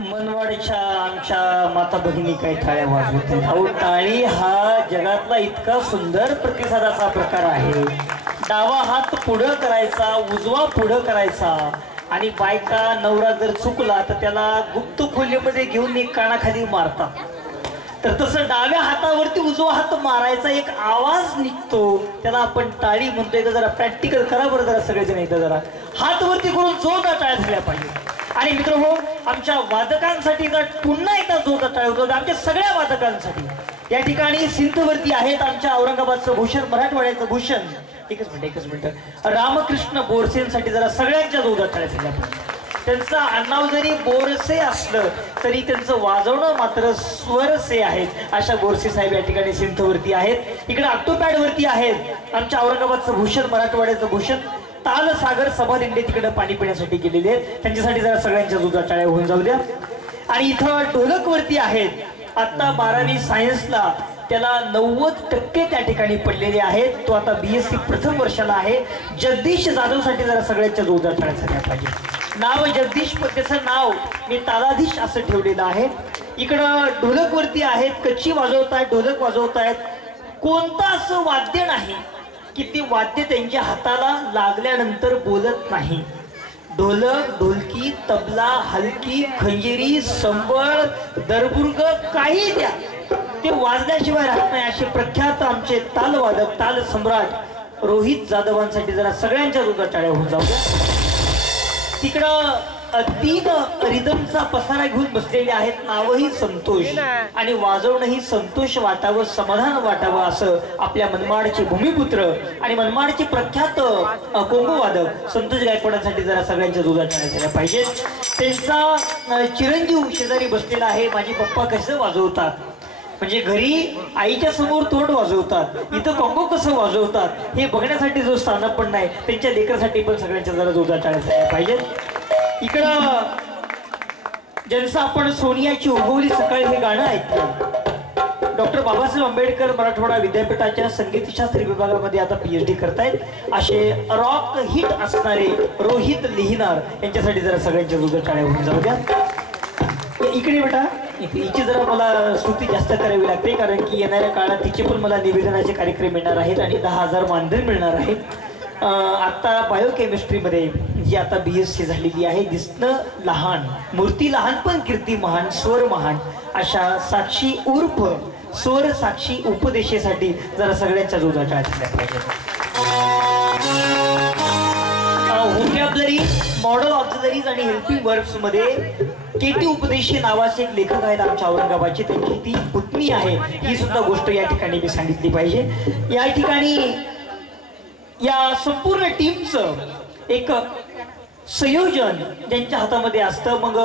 मनवाडीच्या आमच्या माता भगिनी काही टाळ्या वाजवत आहेत. अहो, टाळी हा जगातला इतका सुंदर प्रतिसादाचा प्रकार आहे. डावा हात पुढं करायचा, उजवा पुढं करायचा आणि बायका नवरा जर चुकला तर त्याला गुप्त खोलीमध्ये घेऊन एक कानाखाली मारतात. तर तसं डाव्या हातावरती उजवा हात मारायचा एक आवाज निघतो, त्याला आपण टाळी म्हणतोय. तर जरा प्रॅक्टिकल करा बरं जरा सगळेजण. एकदा जरा हात वरती करून जोरदार टाळ्या झाल्या पाहिजे. आणि मित्रहो, आमच्या वादकांसाठी जर पुन्हा एकदा जोरदार टाळ्या होतो, आमच्या सगळ्या वादकांसाठी. या ठिकाणी सिंधुवरती आहेत आमच्या औरंगाबादचं भूषण, मराठवाड्याचं भूषण. एकच मिनिट रामकृष्ण बोरसेंसाठी जरा सगळ्यांच्या जोरदार टाळ्या झाल्या पाहिजे. त्यांचं आडनाव जरी बोरसे असलं तरी त्यांचं वाजवणं मात्र स्वरसे आहेत. अशा बोरसे साहेब या ठिकाणी सिंधवरती आहेत. इकडे ऑक्टोपॅडवरती आहेत आमच्या औरंगाबादचं भूषण, मराठवाड्याचं भूषण. तालसागर सभादिंडे तिकडे पाणी पिण्यासाठी गेलेले आहेत. त्यांच्यासाठी जरा सगळ्यांच्या जोरदार टाळ्या होऊन जाऊ द्या. आणि इथं ढोलकवरती आहेत आता 12वी सायन्सला, त्याला 90% त्या ठिकाणी पडलेले आहेत. तो आता BSc प्रथम वर्षाला आहे. जगदीश जाधवसाठी जरा सगळ्यांच्या जोरदार टाळ्या झाल्या पाहिजे. नाव जगदीश, पण त्याचं नाव मी तालाधीश असं ठेवलेलं आहे. इकडं ढोलकवरती आहेत, कच्ची वाजवतायत, ढोलक वाजवतायत. कोणतं असं वाद्य नाही की ते वाद्य त्यांच्या हाताला लागल्यानंतर बोलत नाही. ढोलक, ढोलकी, तबला, हलकी, खंजिरी, संबळ, दरबुर्ग काही द्या, ते वाजल्याशिवाय राहत नाही. असे प्रख्यात आमचे तालवादक, ताल सम्राट रोहित जाधवांसाठी जरा सगळ्यांच्या जोरदार टाळ्या होऊन जाऊ द्या. तिकडं 3 रिदमचा पसारा घेऊन बसलेले आहेत. नावही संतोष आणि वाजवणंही संतोष वाटावं, समाधान वाटावं असं आपल्या मनमाडचे भूमिपुत्र आणि मनमाडचे प्रख्यात कोंगो वादक संतोष गायकवाडांसाठी जरा सगळ्यांच्या जोरदार टाळ्या झाल्या पाहिजेत. त्यांचा चिरंजीव शेजारी बसलेला आहे. माझे पप्पा कसं वाजवतात, म्हणजे घरी आईच्या समोर तोंड वाजवतात, इथं कोंगो कसं वाजवतात हे बघण्यासाठी जो स्थानक पण नाही, त्यांच्या लेकरासाठी पण सगळ्यांच्या जरा जोरदार टाळ्या झाल्या पाहिजेत. इकडं ज्यांचं आपण सोनियाची उगवली सकाळी हे गाणं ऐकलं, डॉक्टर बाबासाहेब आंबेडकर मराठवाडा विद्यापीठाच्या संगीतशास्त्र विभागामध्ये आता PhD करतायत. असे रॉक हिट असणारे रोहित लिहिणार यांच्यासाठी जरा सगळ्यांच्या जोरदार टाळ्या होऊन जाऊ द्या. इकडे बेटा, हिची जरा मला स्तुती जास्त करावी लागते, कारण की येणाऱ्या काळात तिचे पण मला निवेदनाचे कार्यक्रम मिळणार आहेत आणि 10,000 मानधन मिळणार आहेत. आत्ता बायोकेमिस्ट्रीमध्ये जी आता BSc झालेली आहे, दिसणं लहान, मूर्ती लहान पण कीर्ती महान, स्वर महान, अशा साक्षी उर्फ स्वर साक्षी उपदेशेसाठी जरा सगळ्यांच्या जोरदार टाळ्या झाल्या पाहिजेत. व्होकॅब्युलरी, मॉडल ऑक्झिलरीज आणि हेल्पिंग वर्ब्स मध्ये KT उपदेशी नावाचे एक लेखक आहेत आमच्या औरंगाबादचे, त्यांची ती पुतणी आहे. ही सुद्धा गोष्ट या ठिकाणी मी सांगितली पाहिजे. या ठिकाणी या संपूर्ण टीमचं एक संयोजन ज्यांच्या हातामध्ये असतं, मग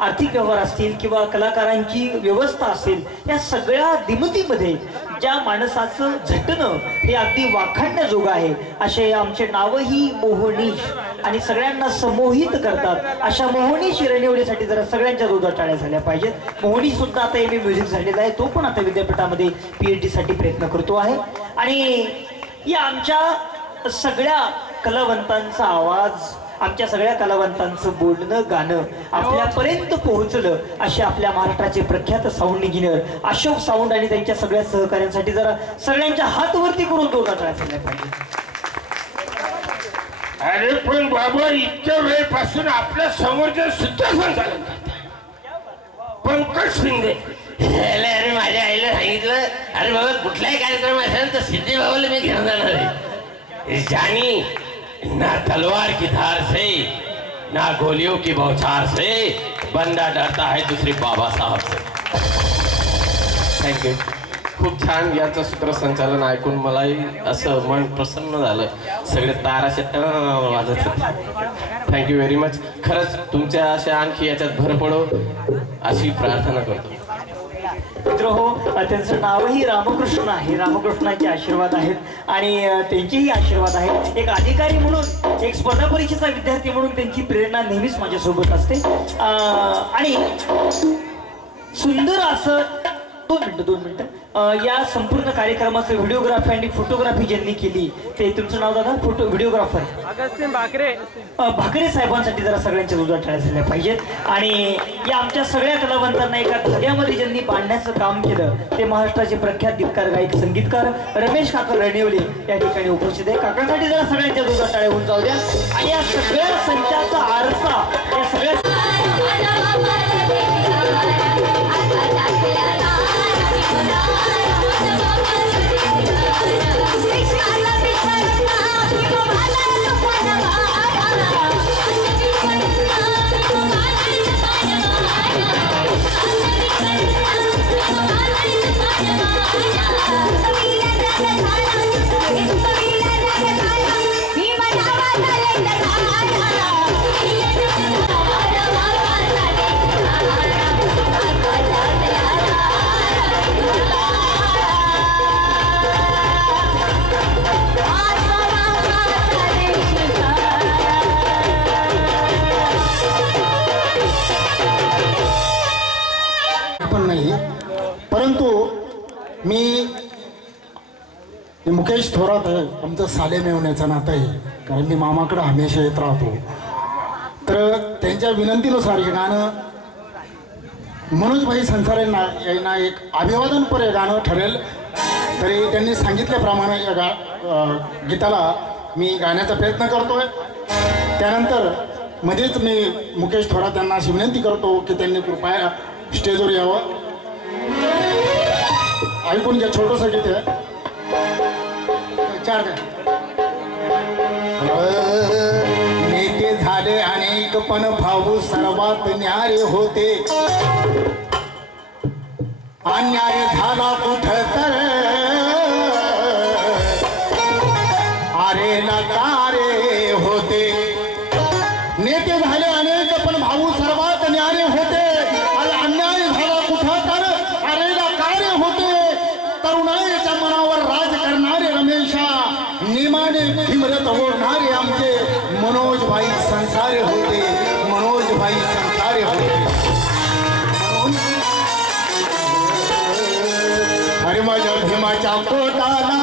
आर्थिक व्यवहार असतील किंवा कलाकारांची व्यवस्था असेल, या सगळ्या दिमतीमध्ये ज्या माणसाचं झटणं हे अगदी वाखाणण्याजोगं आहे. असे आमचे नावही मोहनीश आणि सगळ्यांना समोहित करतात अशा मोहनीश रेणेवडीसाठी जरा सगळ्यांच्या जोरदार टाळ्या झाल्या पाहिजेत. मोहनीश सुद्धा आता MA म्युझिक झालेला आहे, तो पण आता विद्यापीठामध्ये PhD साठी प्रयत्न करतो आहे. आणि या आमच्या सगळ्या कलावंतांचा आवाज, आमच्या सगळ्या कलावंतांचं बोलणं गाणं आपल्यापर्यंत पोहोचलं असे आपल्या महाराष्ट्राचे प्रख्यात साऊंड इंजिनियर अशोक साऊंड आणि त्यांच्या सगळ्या सहकाऱ्यांसाठी जरा सगळ्यांच्या हात वरती करून जोरदार टाळ्या झाल्या पाहिजे. अरे पण बाबा, इतक्या वेळपासून आपल्या समोरच्या सुद्धा संचालन पंकज शिंदे. अरे माझ्या आईला सांगितलं, अरे बाबा कुठलाही कार्यक्रम असेल तर सिद्धी बाबाला मी घेऊन जाणार आहे. जानी ना तलवार की धार से ना गोलियों की बौछार से बंदा डरता है दूसरी बाबा साहब से. थँक्यू. खूप छान याचं सूत्रसंचालन ऐकून मलाही असं मन प्रसन्न झालं. सगळे ताराचे वाजत होते. Thank you very much. खरंच तुमच्या अशा आणखी याच्यात भर पडो अशी प्रार्थना करतो. मित्रहो, त्यांचं नावही रामकृष्ण आहे. रामकृष्णाचे आशीर्वाद आहेत आणि त्यांचेही आशीर्वाद आहेत. एक अधिकारी म्हणून, एक स्पर्धा परीक्षेचा विद्यार्थी म्हणून त्यांची प्रेरणा नेहमीच माझ्यासोबत असते. आणि सुंदर असं दोन मिनिटं या संपूर्ण कार्यक्रमाचं व्हिडिओग्राफी आणि फोटोग्राफी ज्यांनी केली ते तुमचं नाव दादा व्हिडिओग्राफर भाकरे साहेबांसाठी जरा सगळ्यांच्या दुधा टाळ्या झाल्या पाहिजेत. आणि या आमच्या सगळ्या कलावंतांना एका धाग्यामध्ये ज्यांनी बांधण्याचं काम केलं ते महाराष्ट्राचे प्रख्यात गीतकार गायक संगीतकार रमेश काका रणेवले या ठिकाणी उपस्थित आहे. काकांसाठी जरा सगळ्यांच्या दुधा टाळ्या होऊन जाऊ द्या. आणि या सगळ्या संचाचा आरसा या सगळ्या नाही, परंतु मी मुकेश थोरात आहे, आमचं साले मिळवण्याचं नातं आहे, कारण मी मामाकडे हमेशा येत राहतो. तर त्यांच्या विनंतीनुसार हे गाणं मनोजभाई संसारे यांना एक अभिवादनपर हे गाणं ठरेल. तरी त्यांनी सांगितल्याप्रमाणे या गीताला मी गाण्याचा प्रयत्न करतोय. त्यानंतर मध्येच मी मुकेश थोरात यांना अशी विनंती करतो की त्यांनी कृपया स्टेजवर यावं. ऐकून घ्या, छोटंसं गीत आहे. नेते झाले अनेक पण भाऊ सर्वात न्याय होते. अन्याय झाला कुठं तर अरे नकारे होते. नेते झाले अनेक पण भाऊ सर्वात न्याय होते. अन्याय झाला कुठं तर अरे नकारे होते. तरुणाईच्या मनावर राज करणारे रमेशा निमाने भीमरथ ओढणारे आमचे मनोजभाई संसारे होते. मनोजभाई संसारे होते. अरे माझ्या भीमाच्या पोटाला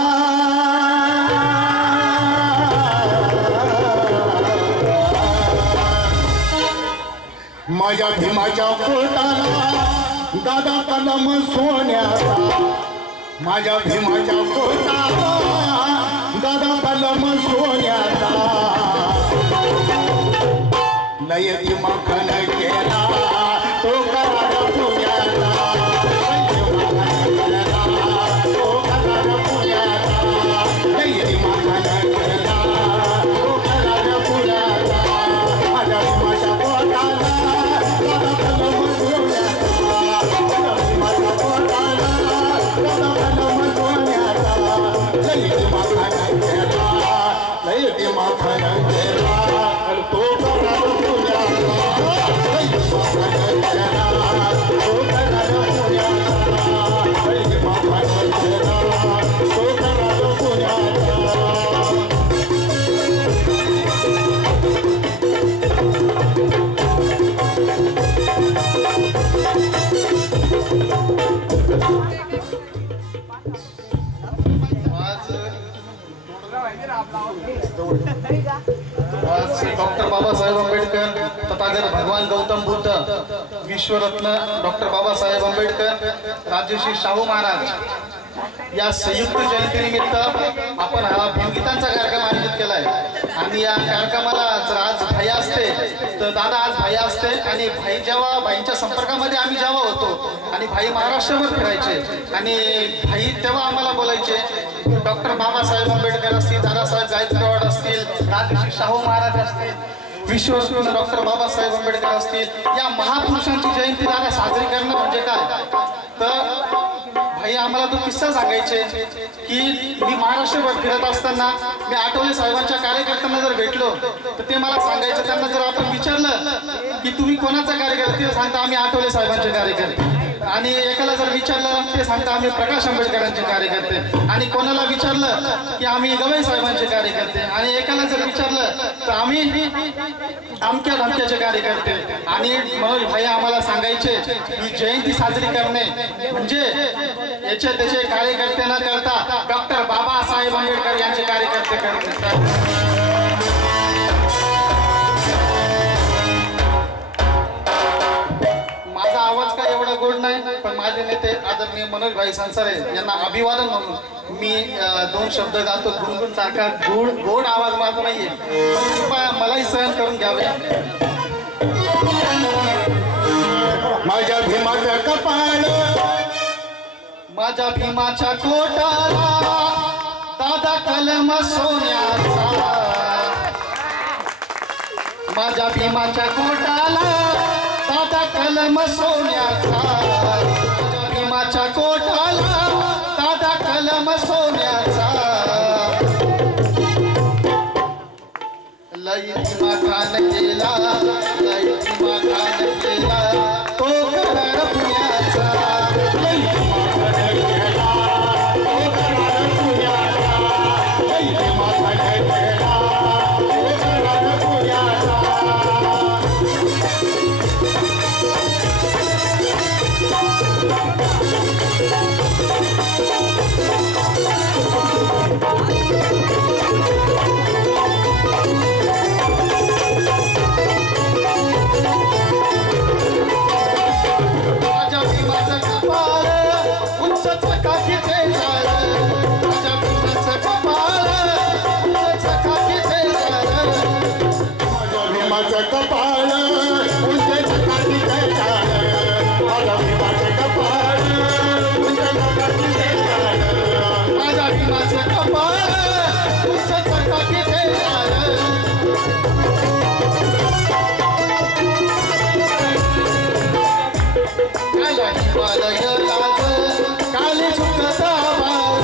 माझ्या भीमाच्या पोटाला दादा कलम सोन्याचा. माझ्या भीमाच्या पोटाला दादा कलम सोन्याचा. लयती मखन केला तो करार पुण्याचा. तो करार पुण्याचा. लयती मखन केला तो करार पुण्याचा. माझ्या भीमाच्या पोटाला दादा कलम सोन्याचा. माझ्या भीमाच्या पोटाला दादा कलम सोन्याचा. लयती मखन केला. लयती मखन केला तो करार पुण्याचा. लयती मखन केला तो करार पुण्याचा. लयती मखन केला तो करार पुण्याचा. आज डॉक्टर बाबासाहेब आंबेडकर तथागत भगवान गौतम बुद्ध विश्वरत्न डॉक्टर बाबासाहेब आंबेडकर राजर्षी शाहू महाराज या संयुक्त जयंतीनिमित्त आपण हा भीमगीतांचा कार्यक्रम आयोजित केलाय. आणि या कार्यक्रमाला जर आज भाई असते तर दादा आज भाई असते. आणि भाई जेव्हा भाईंच्या संपर्कामध्ये आम्ही जेव्हा होतो आणि भाई महाराष्ट्रावर फिरायचे आणि भाई तेव्हा आम्हाला बोलायचे डॉक्टर बाबासाहेब आंबेडकर असतील, दादासाहेब गायकवाड असतील, राजर्षी शाहू महाराज असतील, विश्वरत्न डॉक्टर बाबासाहेब आंबेडकर असतील, या महापुरुषांची जयंती दादा साजरी करणं म्हणजे काय. तर भाई आम्हाला तो किस्सा सांगायचे की मी महाराष्ट्रभर फिरत असताना मी आठवले साहेबांच्या कार्यकर्त्यांना जर भेटलो तर ते मला सांगायचं. त्यांना जर आपण विचारलं की तुम्ही कोणाचा कार्यकर्ते, ते सांगता आम्ही आठवले साहेबांचे कार्यकर्ते. आणि एकाला जर विचारलं ते सांगता आम्ही प्रकाश आंबेडकरांचे कार्यकर्ते. आणि कोणाला विचारलं की आम्ही गवई साहेबांचे कार्यकर्ते. आणि एकाला जर विचारलं तर आम्ही अमक्या धमक्याचे कार्यकर्ते. आणि मनोज भाई आम्हाला सांगायचे की जयंती साजरी करणे म्हणजे याचे त्याचे कार्यकर्ते न करता डॉक्टर बाबासाहेब आंबेडकर यांचे कार्यकर्ते करतात. माझा आवाज काय एवढा गोड नाही, पण माझे नेते आदरणीय मनोज भाई संसारे यांना अभिवादन म्हणून मी 2 शब्द गातो. गुणगुण सारखा गोड आवाज माझा नाहीये, कृपया मलाही सहन करून घ्यावे. माझ्या भीमाचं कपाळ, माझ्या भीमाच्या कोटाला दादा कलम सोन्याचा, माझ्या भीमाच्या कोटाला दादा कलम सोन्याचा, माझ्या भीमाच्या कोटाला दादा कलम सोन्याचा. लई भीमा खान केला, लई भीमा खान केला तो करार पुण्याचा. लई भीमा खान केला, तो करार पुण्याचा. लई भीमा खान केला, तो करार पुण्याचा. माझ्या भीमाचं कपाळ उंच चकाकीचे झाड, माझ्या भीमाचं कपाळ उंच चकाकीचे झाड, माझ्या भीमाचं कपाळ उंच चकाकीचे झाड, माझ्या भीमाचं कपाळ उंच चकाकीचे झाड. माझ्या भीमाचं कपाळ उंच चकाकीचे झाड. काला हिमालय लाज काली झुकता बाळ,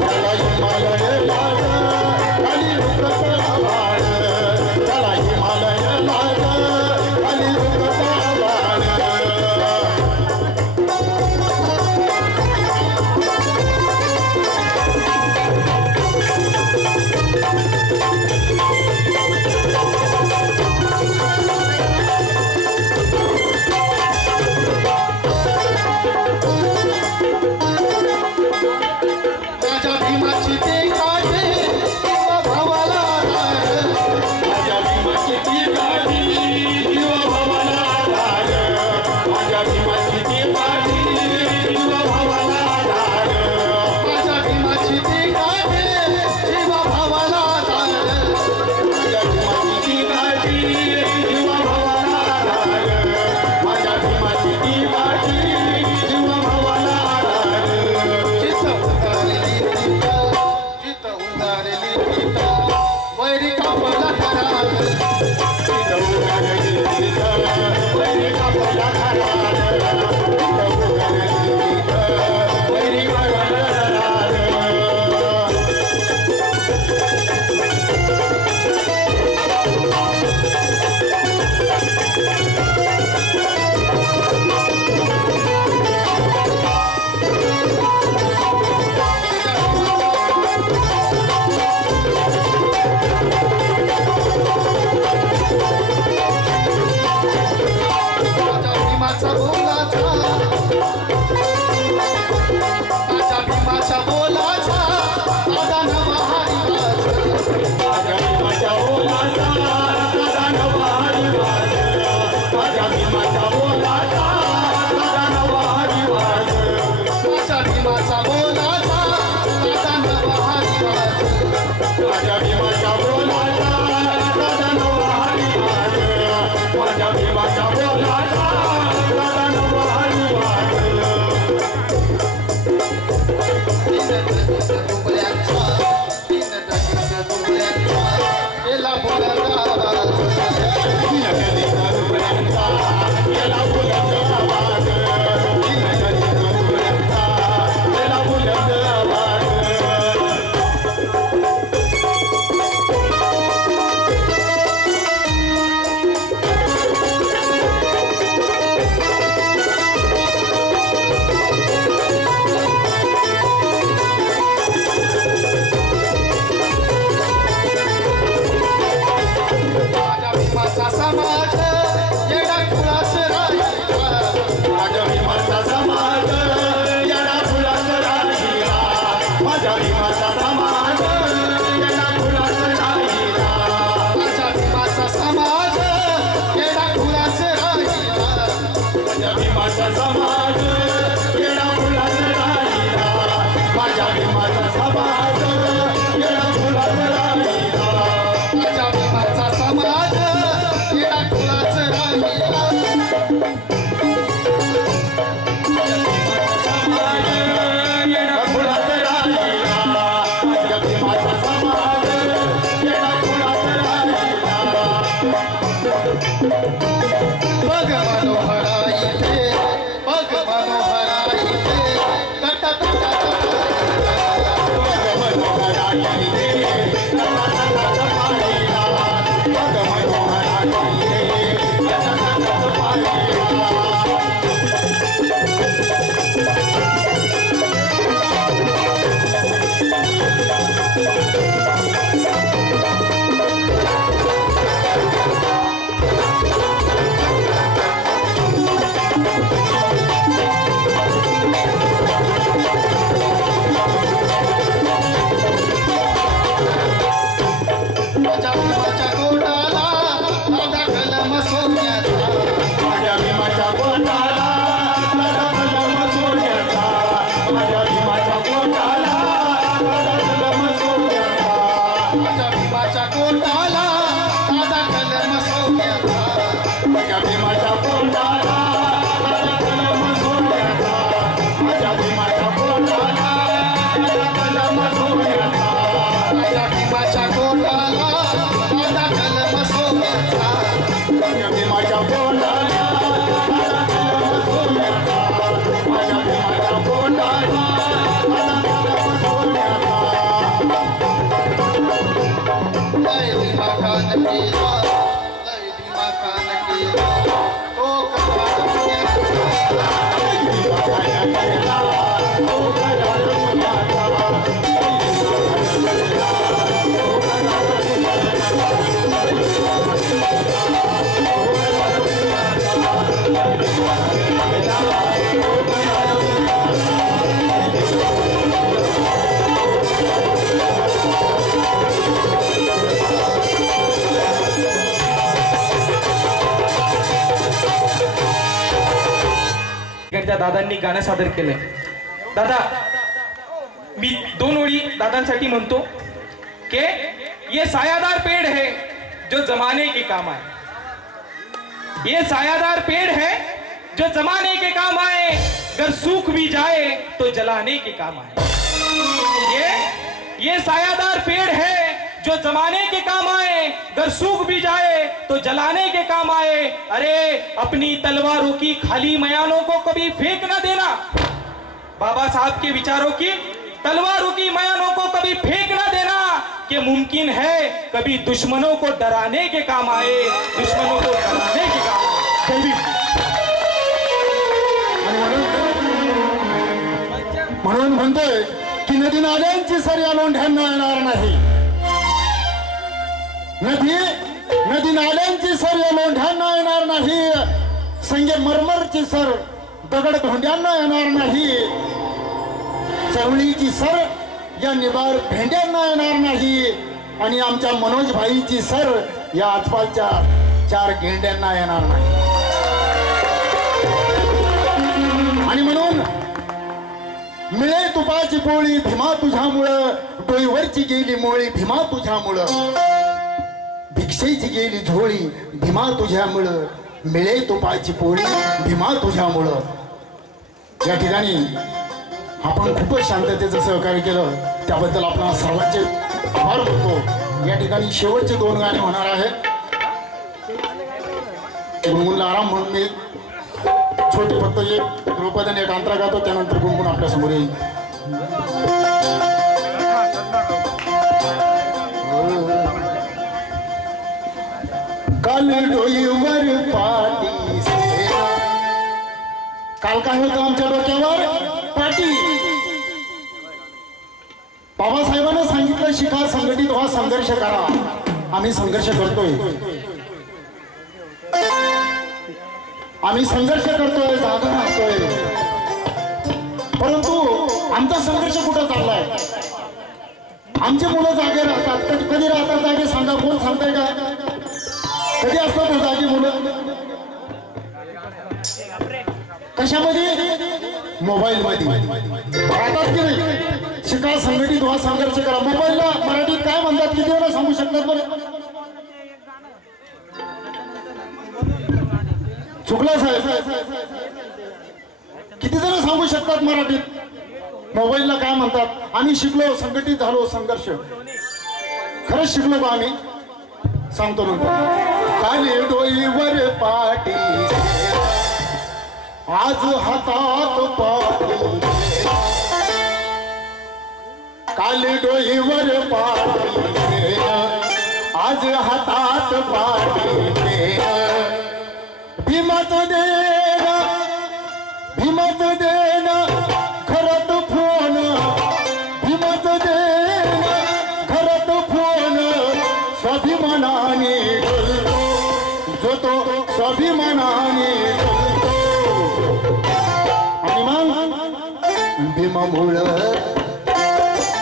त्याला हिमालय लाज, खाली झुकत आभाळ. त्याला हिमालय लाज, खाली झुकत आभाळ. माझ्या भीमाची ते काढे किंवा भावाला लाड, माझ्या भीमाची ती गाडी जीवा भावाला लाड. माझ्या भीमाची ती गाडी जीवा भावाला लाड. माझ्या भीमाची ते काढे जीवा भावाला लाड. माझ्या भीमाची ती गाडी जीवा भावाला लाड. माझ्या भीमाची ती गाडी जीवा भावाला लाड. जिथं उगारली पिता, जिथं उगारली पिता, वैरी कापला खराब. तिथं उगारली तिथं, वैरी कापला खराब. तिथं उगारली तिथं, वैरी कापला खराब. माझ्या भीमाचा बोलाचा, माझ्या भीमाचा बोलाचा दादा नवा हरिवाज. माझ्या भीमाच्या बोलाचा दादा नवा हरिवाज. माझ्या भीमाच्या बोलाचा दादा नवा हरिवाज. माझ्या भीमाचा बोलाचा दादा नवा हरिवाज. माझ्या भीमाच्या बोलाचा दादा नवा हरिवाज. माझ्या भीमाच्या बोलाचा दादा नवा हरिवाज. माझ्या भीमाचा समाज येडा फुलात राहिला, माझ्या भीमाचा समाज येडा फुलात राहिला, माझ्या भीमाचा समाज येडा फुलाच राहिला, येडा फुलात राहिला, माझ्या भीमाचा समाज येडा फुलात राहिला. बघ मनोहरा इथे, बघ मनोहरा इथे, टटा टटा माझ्या भीमाच्या गोटाला दादा कलम सोन्याचा, माझ्या भीमाच्या गोटाला दादा कलम सोन्याचा, माझ्या भीमाच्या गोटाला दादा कलम सोन्याचा, माझ्या भीमाच्या गोटाला दादा कलम सोन्याचा, माझ्या भीमाच्या गोटाला दादा कलम सोन्याचा, माझ्या भीमाच्या गोटाला दादा कलम सोन्याचा, माझ्या भीमाच्या गोटाला दादा कलम सोन्याचा, माझ्या भीमाच्या गोटाला दादा कलम सोन्याचा, माझ्या भीमाच्या गोटाला दादा कलम सोन्याचा. लय भीमा खान केला, लय भीमा खान केला, तो करार त्या दादांनी गाणं सादर केलंय. दादा मी 2 ओळी दादांसाठी म्हणतो के ये सायादार पेड़ है जो जमाने के काम आए, ये सायादार पेड़ है जो जमाने के काम आए, अगर सूख भी जाए तो जलाने के काम आए. ये सायादार पेड़ है जो जमाने के काम आए, अगर सूख भी जाए तो जलाने के काम आए. अरे अपनी तलवारों की खाली मयानों को कभी फेंक न देना. बाबा साहब के विचारों की तलवारों की मयानों को कभी फेंक न देना, कि मुमकिन है कभी दुश्मनों को डराने के काम आए, दुश्मनों को डराने के काम आए. म्हणून म्हणतोय की नदी नाल्यांची सर या लोंढ्यांना येणार नाही. नदी नाल्यांची सर या लोंढ्यांना येणार नाही. संगे मरमरची सर दगड धोंड्यांना येणार नाही. चवळीची सर या निबार भेंड्यांना येणार नाही. आणि आमच्या मनोज भाईची सर या आसपासच्या 4 गेंड्यांना येणार नाही. आणि म्हणून मिळे तुपाची पोळी भीमा तुझ्यामुळं, डोईवरची गेली मोळी भीमा तुझ्यामुळं, भिक्षेची गेली झोळी भीमा तुझ्यामुळं, मिळे तुपाची पोळी भीमा तुझ्यामुळं. या ठिकाणी आपण खूपच शांततेचं सहकार्य केलं, त्याबद्दल आपण सर्वांचे आभार मानतो. या ठिकाणी शेवटचे 2 गाणे होणार आहेत. गुणगुणला आराम म्हणून मी छोटे फक्त एक द्रुपद आणि एक अंतरा गातो, त्यानंतर गुणगुण आपल्या समोर येईल. काल डोईवर पाटी, काल काय होतं आमच्या डोक्यावर पाटी. बाबासाहेबांना सांगितलं शिका, संघटित व्हा, संघर्ष करा. आम्ही संघर्ष करतोय, आम्ही संघर्ष करतोय, जागा राहतोय. परंतु आमचा संघर्ष कुठं चाललाय? आमची मुलं जागे राहतात. कधी राहतात जागे सांगा, कोण सांगताय का? कधी असतात जागी मुलं? कशामध्ये? मोबाईल मध्ये. राहतात की नाही? शिका, संघटित व्हा, संघर्ष करा. मोबाईलला मराठीत काय म्हणतात किती वेळा सांगू शकतात बरं? चुकला साहेब. किती जण सांगू शकतात मराठीत मोबाईलला काय म्हणतात? आम्ही शिकलो, संघटित झालो, संघर्ष. खरंच शिकलो का आम्ही? सांगतो नंतर. काले डोईवर पाटी आज हातात पाटी, काले डोईवर पाटी आज हातात पाटी. भीमाचं देणं, भीमाचं देणं घरात फोन, भीमाचं देणं घरात फोन. स्वाभिमानाने बोलतो जो तो स्वाभिमानाने बोलतो. आणि मग भीमामुळं,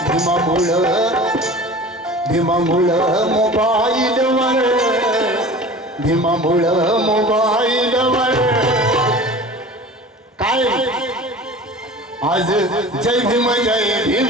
भीमामुळं, भीमामुळं मोबाईलवर, भीमामुळं मोबाईलवर काय आज जय भीम जय भीम.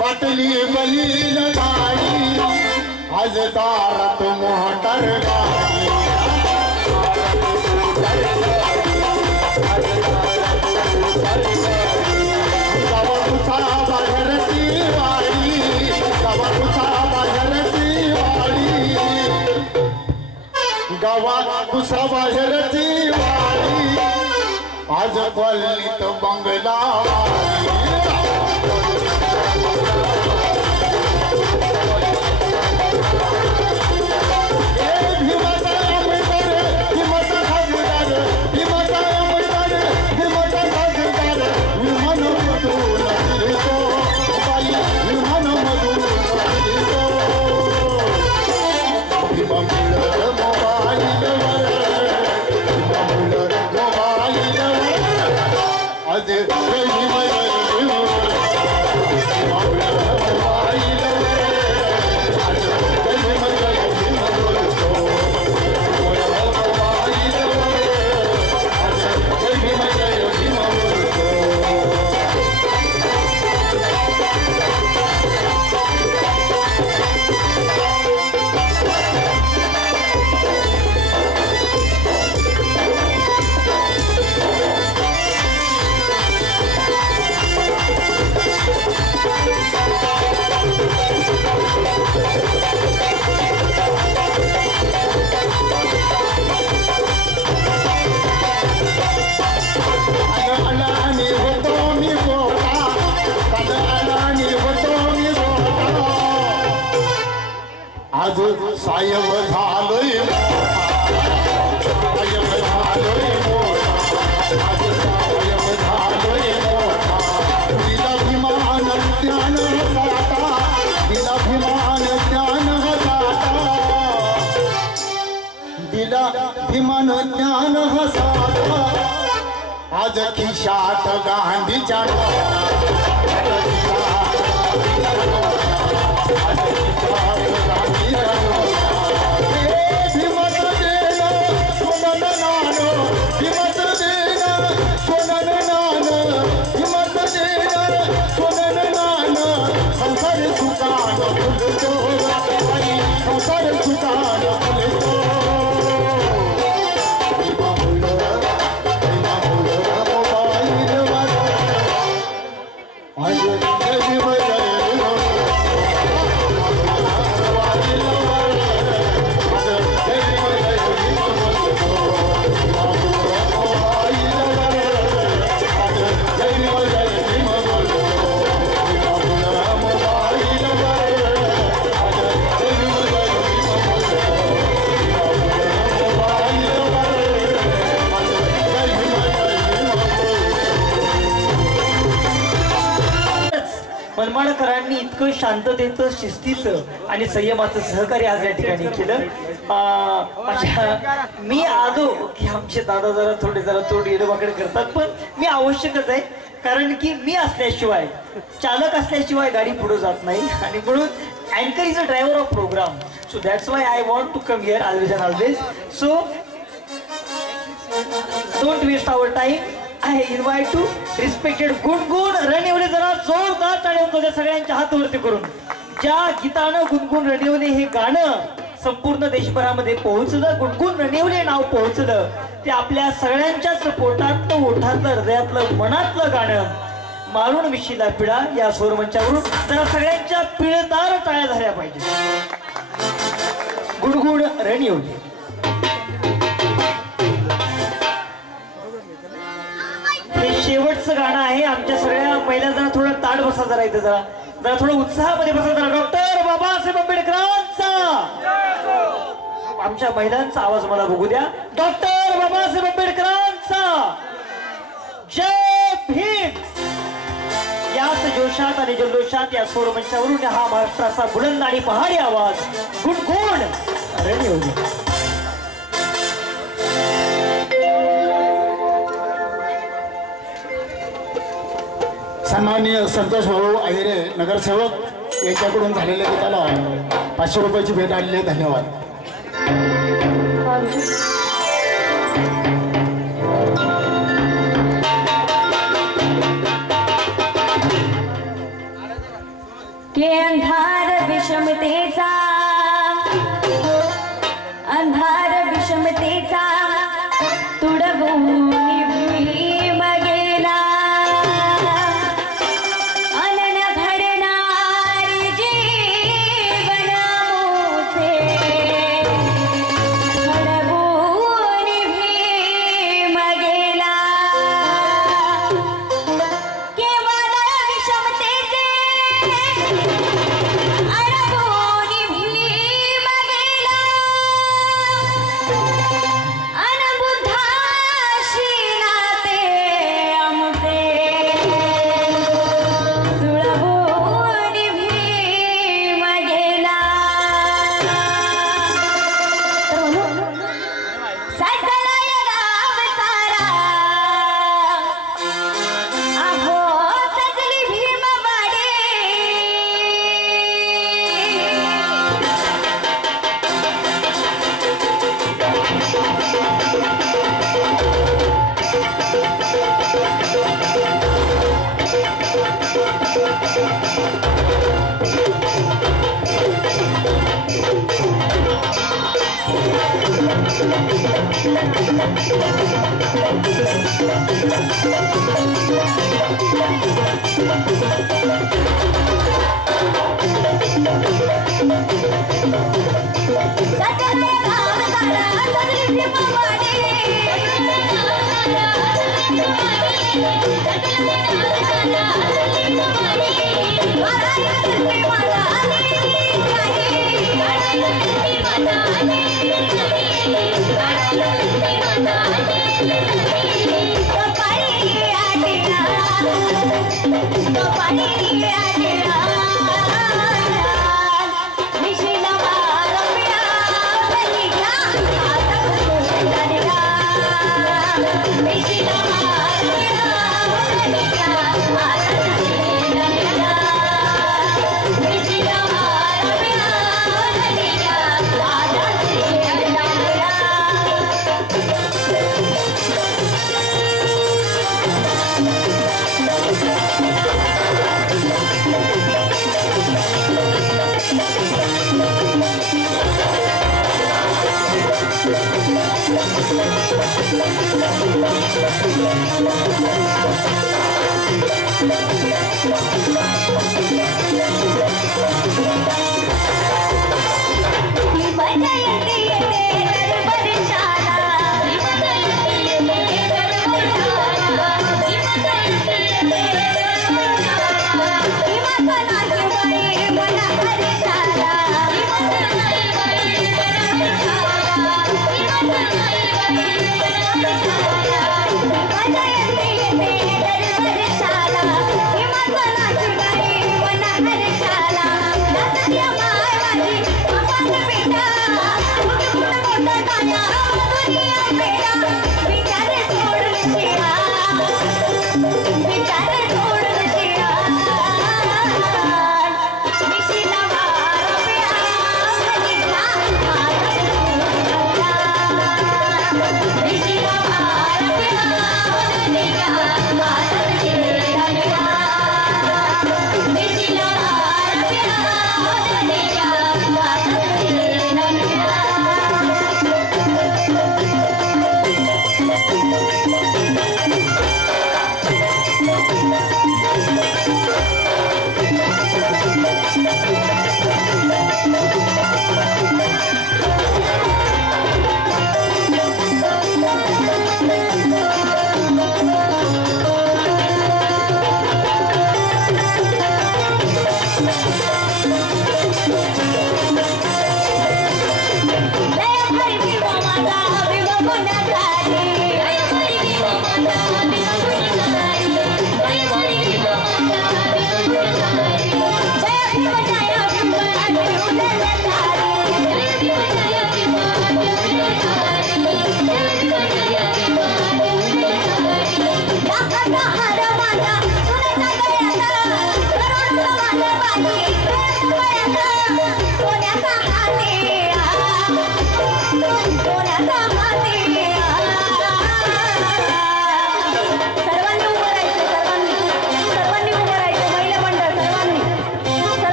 बाटली बैल गाडी आज दारात मोटर गाडी. गावातुसा बाहेरची वाडी, गावातुसा बाहेरची वाडी, गावातुसा बाहेरची वाडी आज गल्लीत बंगला वाडी. आज सायब झालोय, सायब झालोय मोठा, आज सायब झालोय मोठा. दिला अभिमान ज्ञान हसाता, दिला अभिमान ज्ञान हसाता, दिला अभिमान ज्ञान हसाता. आज खिशात गांधीच्या मनमाडकरांनी इतकं शांततेचं, शिस्तीचं आणि संयमाचं सहकार्य आज या ठिकाणी केलं. मी आलो की आमचे दादा जरा थोडी येडवाकडे करतात, पण मी आवश्यकच आहे, कारण की मी असल्याशिवाय, चालक असल्याशिवाय गाडी पुढे जात नाही. आणि म्हणून अँकर is a driver of program, so that's why I want to come here always and always. So don't waste our time. I invite to respected Gungun Ranewale, जरा जोरदार टाळ्या होत्या सगळ्यांच्या हात वरती करून. ज्या गीतानं गुणगुण रणेवले हे गाणं संपूर्ण देशभरामध्ये पोहोचलं, गुणगुण रणेवले नाव पोहोचलं, ते आपल्या सगळ्यांच्याच पोटातलं, ओठातलं, हृदयातलं, मनातलं गाणं मारून मिशीला पिळा या स्वरमंचावरून जरा सगळ्यांच्या पिळदार टाळ्या झाल्या पाहिजे. गुणगुण रणेवले. हे शेवटचं गाणं आहे आमच्या सगळ्या. पहिल्या जरा थोडं ताट बसा, जरा इथं जरा थोडं उत्साहामध्ये बसा. जरा डॉक्टर बाबासाहेब आंबेडकरांचा, आमच्या महिलांचा आवाज मला बघू द्या. डॉक्टर बाबासाहेब आंबेडकरांचा जय भीम. याच जोशात आणि जल्लोषात या स्वरमंचावरून हा महाराष्ट्राचा बुलंद आणि पहाडी आवाज गुणगुण रणेवले. सन्माननीय संतोष भाऊ अहिरे नगरसेवक यांच्याकडून झालेल्या गीताला 500 रुपयाची भेट आलेली. धन्यवाद. के अंधार विषमतेचा, अंधार विषमतेचा तुडवून भीम गेला. Michila Thank you.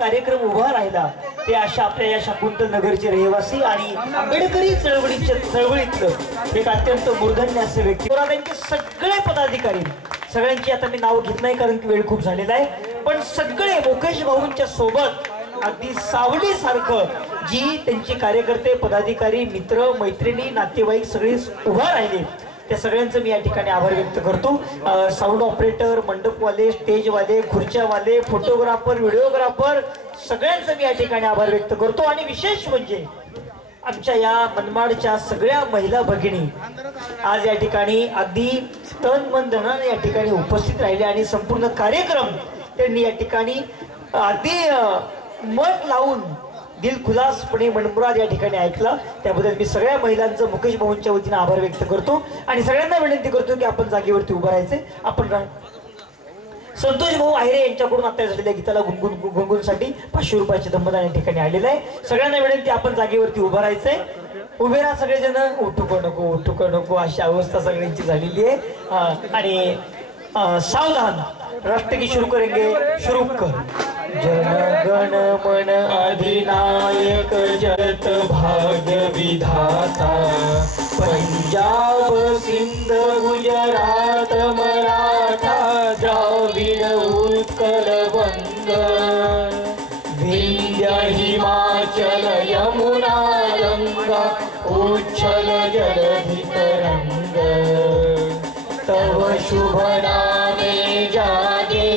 कार्यक्रम उभा राहिला ते अशा आपल्या या शाकुंतल नगरचे रहिवासी आणि आंबेडकरी चळवळीतलं एक अत्यंत मूर्धन्य असे व्यक्ती त्यांचे सगळे पदाधिकारी सगळ्यांची आता मी नाव घेत नाही कारण की वेळ खूप झालेला आहे पण सगळे मुकेश भाऊंच्या सोबत अगदी सावलीसारखं जी त्यांचे कार्यकर्ते पदाधिकारी मित्र मैत्रिणी नातेवाईक सगळे उभा राहिले त्या सगळ्यांचं मी या ठिकाणी आभार व्यक्त करतो साऊंड ऑपरेटर मंडपवाले स्टेजवाले खुर्च्यावाले फोटोग्राफर व्हिडिओग्राफर सगळ्यांचं मी या ठिकाणी आभार व्यक्त करतो आणि विशेष म्हणजे आमच्या या मनमाडच्या सगळ्या महिला भगिनी आज या ठिकाणी अगदी तन मन धनाने या ठिकाणी उपस्थित राहिले आणि संपूर्ण कार्यक्रम त्यांनी या ठिकाणी अगदी मन लावून दिलखुलासपणे मनमुराद या ठिकाणी ऐकला त्याबद्दल मी सगळ्या महिलांचं मुकेश भाऊंच्या वतीने आभार व्यक्त करतो आणि सगळ्यांना विनंती करतो की आपण जागेवरती उभं राहायचे आपण संतोष भाऊ आहेरे यांच्याकडून आता झालेल्या गीताला गुणगुणसाठी 500 रुपयाचे धम्मदान या ठिकाणी आलेलं आहे सगळ्यांना विनंती आपण जागेवरती उभं राहायचंय उभे राहा सगळेजण उठू नको अशी अवस्था सगळ्यांची झालेली आहे आणि सावधान राष्ट्रगीत शुरू करेंगे शुरू कर जनगण मन अधिनायक जगत भाग्य विधाता पंजाब सिंध गुजरात मराठा द्राविड उत्कल वंग विंध्य हिमाचल यमुना गंगा उच्छल जलधि तरंग तव शुभ नामे जागे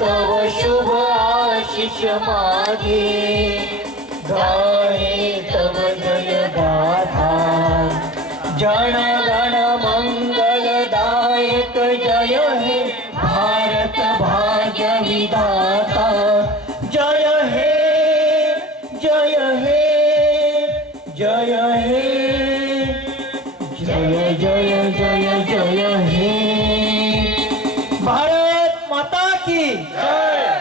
तव शुभ आशीष मागे गाहे तव जय गाथा जन गण मंगलदायक जय हे भारत भाग्य विधाता जय हे जय हे जय हे जय जय जय जय हे भारत माता की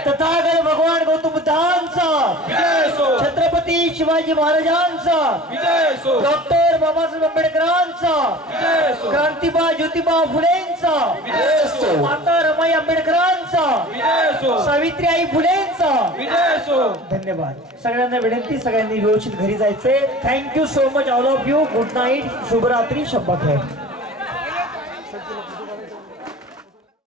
तथागत भगवान गौतम बुद्धांचा छत्रपती शिवाजी महाराजांचा डॉक्टर बाबासाहेब आंबेडकरांचा क्रांतिबा ज्योतिबा फुलेंचा माता रमाई आंबेडकरांचा सावित्रीबाई फुलेंचा धन्यवाद सगळ्यांना विनंती सगळ्यांनी व्यवस्थित घरी जायचे thank you so much all of you good night शुभरात्री शब्बा खैर